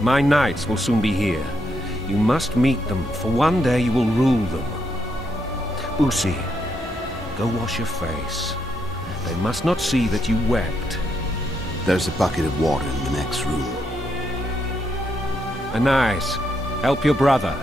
My knights will soon be here. You must meet them, for one day you will rule them. Usi, go wash your face. They must not see that you wept. There's a bucket of water in the next room. Anais, help your brother.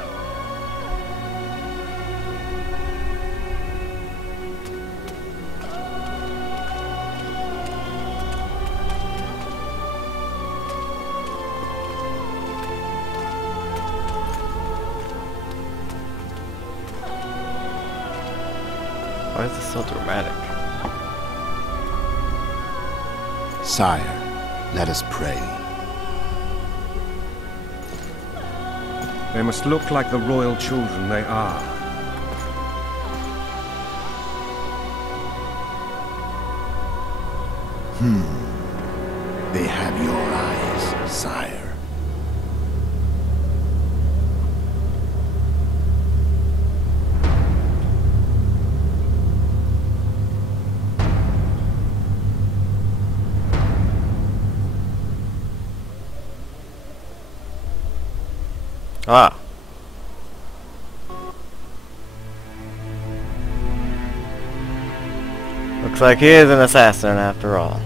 Why is this so dramatic? Sire, let us pray. They must look like the royal children they are. They have your eyes, sire. Ah. Looks like he is an assassin after all.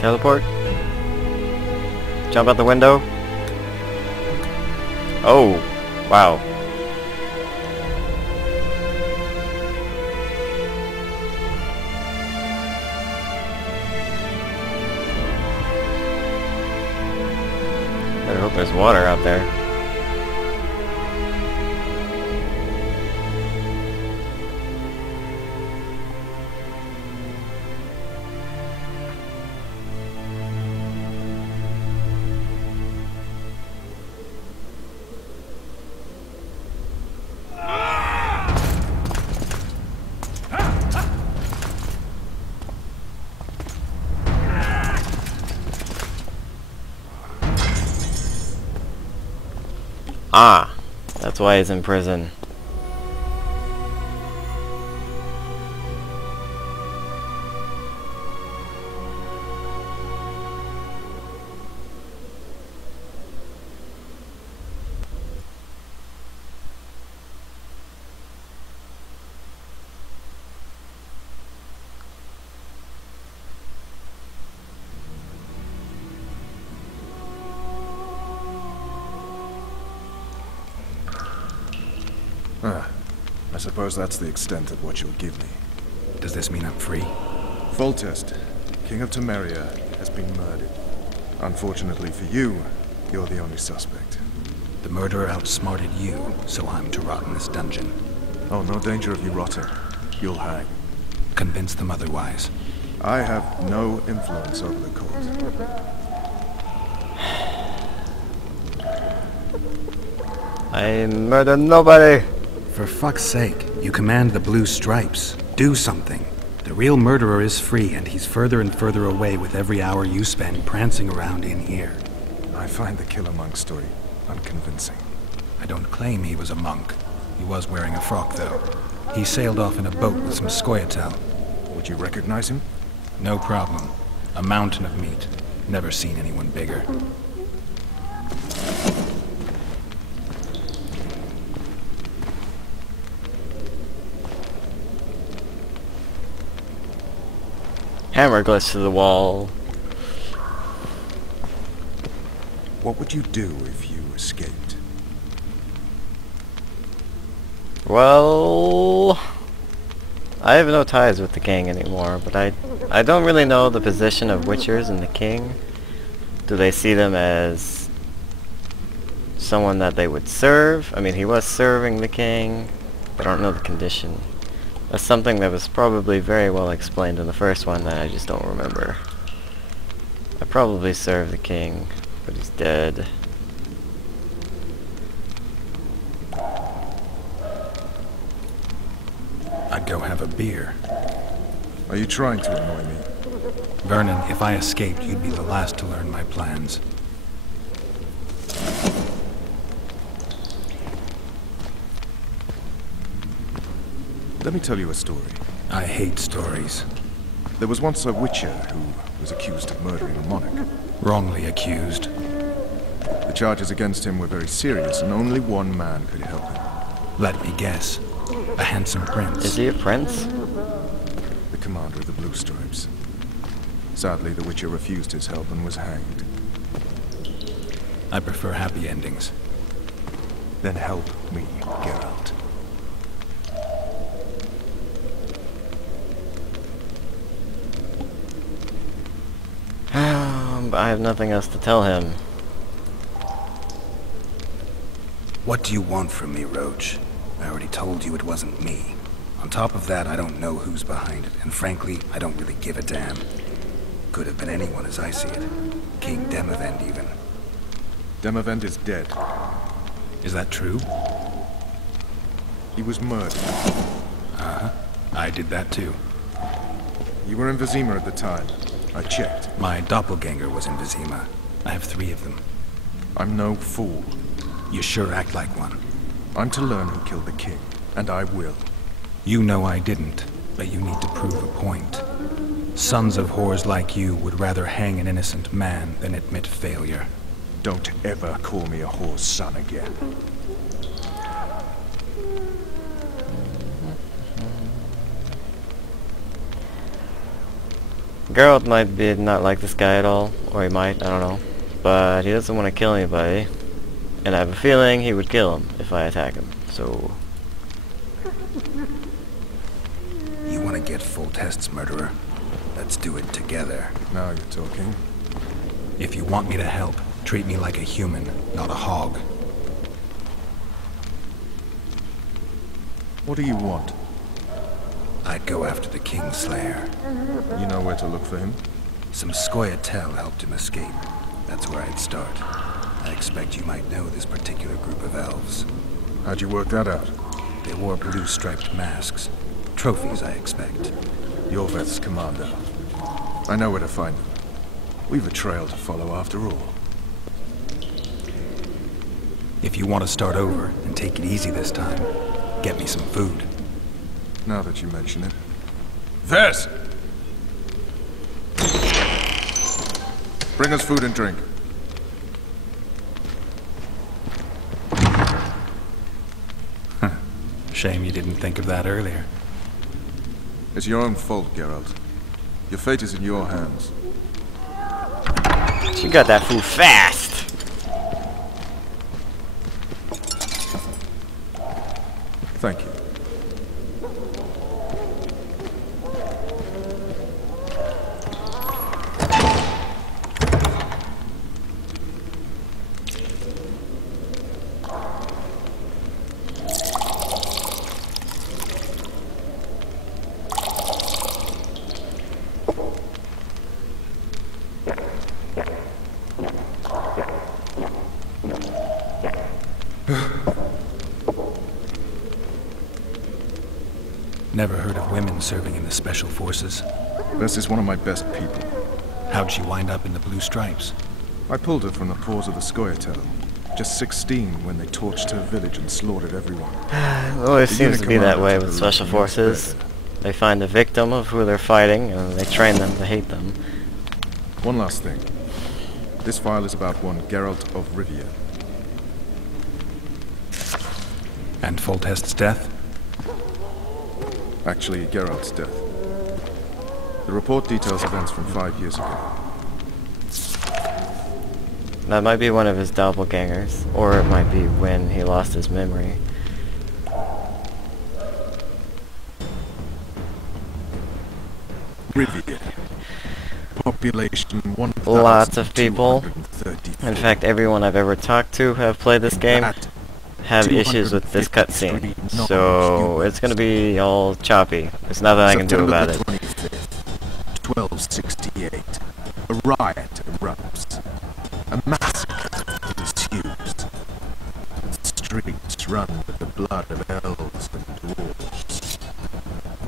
Teleport? Jump out the window? Oh, wow. Better hope there's water out there. Ah, that's why he's in prison. I suppose that's the extent of what you'll give me. Does this mean I'm free? Foltest, King of Temeria, has been murdered. Unfortunately for you, you're the only suspect. The murderer outsmarted you, so I'm to rot in this dungeon. Oh, no danger of you rotting. You'll hang. Convince them otherwise. I have no influence over the court. I murdered nobody. For fuck's sake, you command the Blue Stripes. Do something. The real murderer is free, and he's further and further away with every hour you spend prancing around in here. I find the Killer Monk story unconvincing. I don't claim he was a monk. He was wearing a frock, though. He sailed off in a boat with some Scoia'tael. Would you recognize him? No problem. A mountain of meat. Never seen anyone bigger. hammer glitch to the wall. What would you do if you escaped? Well, I have no ties with the king anymore, but I don't really know the position of witchers and the king. Do they see them as someone that they would serve? I mean, he was serving the king. I don't know the condition. That's something that was probably very well explained in the first one that I just don't remember. I probably served the king, but he's dead. I'd go have a beer. Are you trying to annoy me? Vernon, if I escaped, you'd be the last to learn my plans. Let me tell you a story. I hate stories. There was once a witcher who was accused of murdering a monarch. Wrongly accused. The charges against him were very serious, and only one man could help him. Let me guess. A handsome prince. Is he a prince? The commander of the Blue Stripes. Sadly, the witcher refused his help and was hanged. I prefer happy endings. Then help me, Geralt. I have nothing else to tell him. What do you want from me, Roach? I already told you it wasn't me. On top of that, I don't know who's behind it, and frankly, I don't really give a damn. Could have been anyone as I see it. King Demavend, even. Demavend is dead. Is that true? He was murdered. Uh-huh. I did that too. You were in Vizima at the time. I checked. My doppelganger was in Vizima. I have 3 of them. I'm no fool. You sure act like one. I'm to learn who killed the king, and I will. You know I didn't, but you need to prove a point. Sons of whores like you would rather hang an innocent man than admit failure. Don't ever call me a whore's son again. Geralt might be not like this guy at all, or he might, I don't know. But he doesn't want to kill anybody, and I have a feeling he would kill him if I attack him, so... You want to get Foltest's murderer? Let's do it together. Now you're talking. If you want me to help, treat me like a human, not a hog. What do you want? I'd go after the Kingslayer. You know where to look for him? Some Scoia'tael helped him escape. That's where I'd start. I expect you might know this particular group of elves. How'd you work that out? They wore blue striped masks. Trophies, I expect. Yorveth's commander. I know where to find them. We've a trail to follow after all. If you want to start over and take it easy this time, get me some food. Now that you mention it. Vess! Bring us food and drink. Shame you didn't think of that earlier. It's your own fault, Geralt. Your fate is in your hands. You got that food fast! Thank you. Never heard of women serving in the Special Forces. Vess is one of my best people. How'd she wind up in the Blue Stripes? I pulled her from the paws of the Scoia'tael. Just 16 when they torched her village and slaughtered everyone. It always seems to be that way with special forces. They find the victim of who they're fighting, and they train them to hate them. One last thing. This file is about one Geralt of Rivia. And Foltest's death? Actually, Geralt's death. The report details events from 5 years ago. That might be one of his doppelgangers, or it might be when he lost his memory. Rivia. Population 1,235. Lots of people. In fact, everyone I've ever talked to have played this game have issues with this cutscene. So it's gonna be all choppy. There's nothing I can do about it. 1268. A riot erupts. A massacre ensues. The streets run with the blood of elves and dwarves.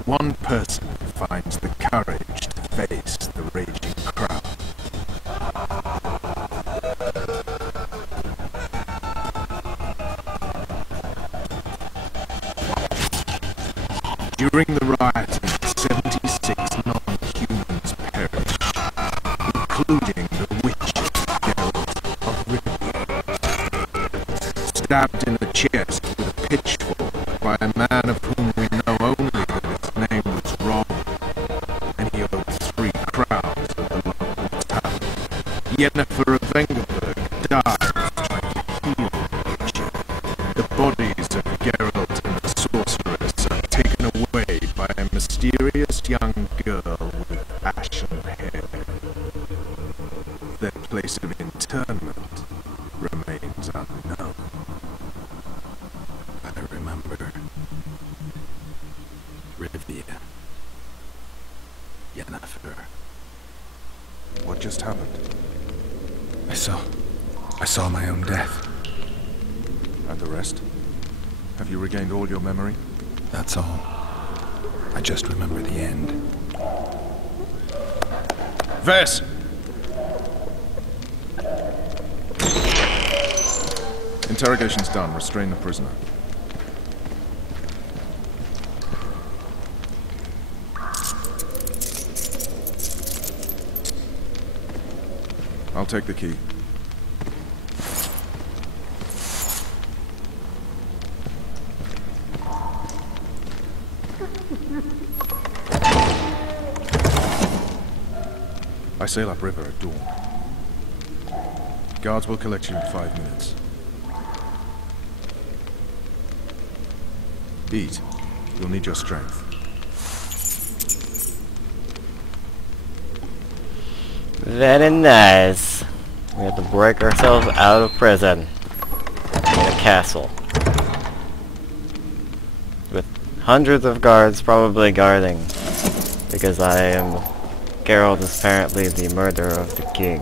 One person finds the courage to face the raging crowd. During the rioting, 76 non-humans perished, including the witch Geralt of Rivia. Stabbed in the chest with a pitchfork by a man of whom we know only that his name was Rob, and he owed 3 crowns at the local tavern. Yennefer of Vengerberg died trying to heal the witcher. The bodies of Geralt and the sorceress are taken away by a mysterious young girl with ashen hair. Their place of internment remains unknown. I remember. Rivia. Yennefer. What just happened? I saw my own death. And the rest? Have you regained all your memory? That's all. I just remember the end. Vess! Interrogation's done. Restrain the prisoner. I'll take the key. I sail upriver at dawn. Guards will collect you in 5 minutes. Eat. You'll need your strength. Very nice. We have to break ourselves out of prison. In a castle. With hundreds of guards probably guarding. Because Geralt is apparently the murderer of the king.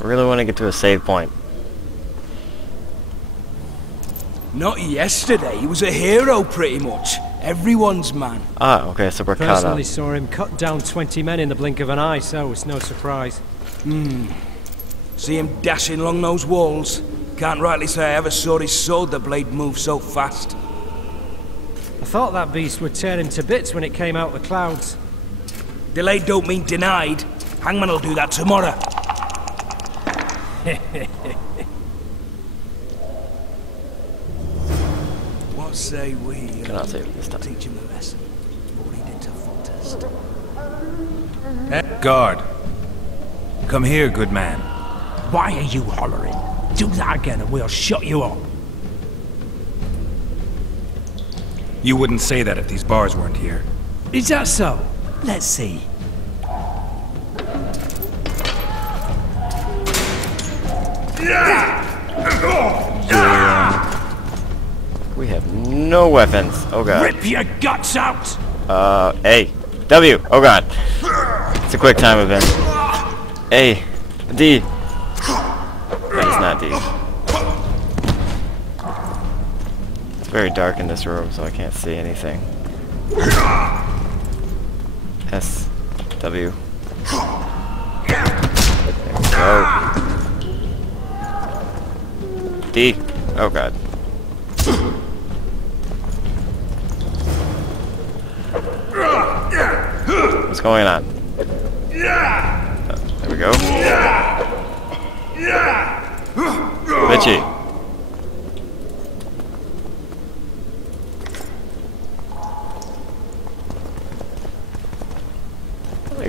I really want to get to a save point. Not yesterday. He was a hero, pretty much. Everyone's man. Ah, okay, so we're caught up. Personally saw him cut down 20 men in the blink of an eye, so it's no surprise. See him dashing along those walls. Can't rightly say I ever saw his sword the blade move so fast. I thought that beast would tear him to bits when it came out of the clouds. Delayed don't mean denied. Hangman will do that tomorrow. What say we Cannot save it this time. teach him a lesson? What he did to Foltest. Guard. Come here, good man. Why are you hollering? Do that again and we'll shut you up. You wouldn't say that if these bars weren't here. Is that so? Let's see. We have no weapons. Oh god. Rip your guts out! A. W. Oh god. It's a quick time event. A. D. It's not D. It's very dark in this room, so I can't see anything. S. W. There we go. D. Oh god. What's going on? There we go. Bitchy.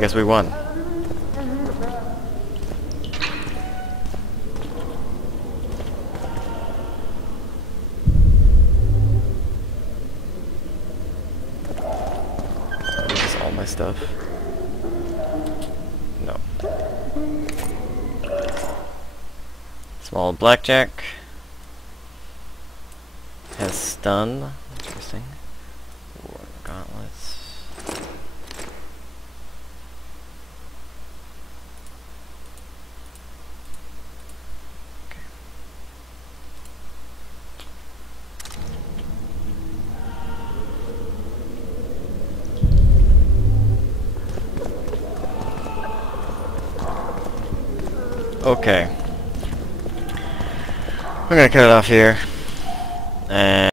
guess we won. This is all my stuff. No. Small blackjack. Has stun. Interesting. War gauntlets. Okay. I'm gonna cut it off here. And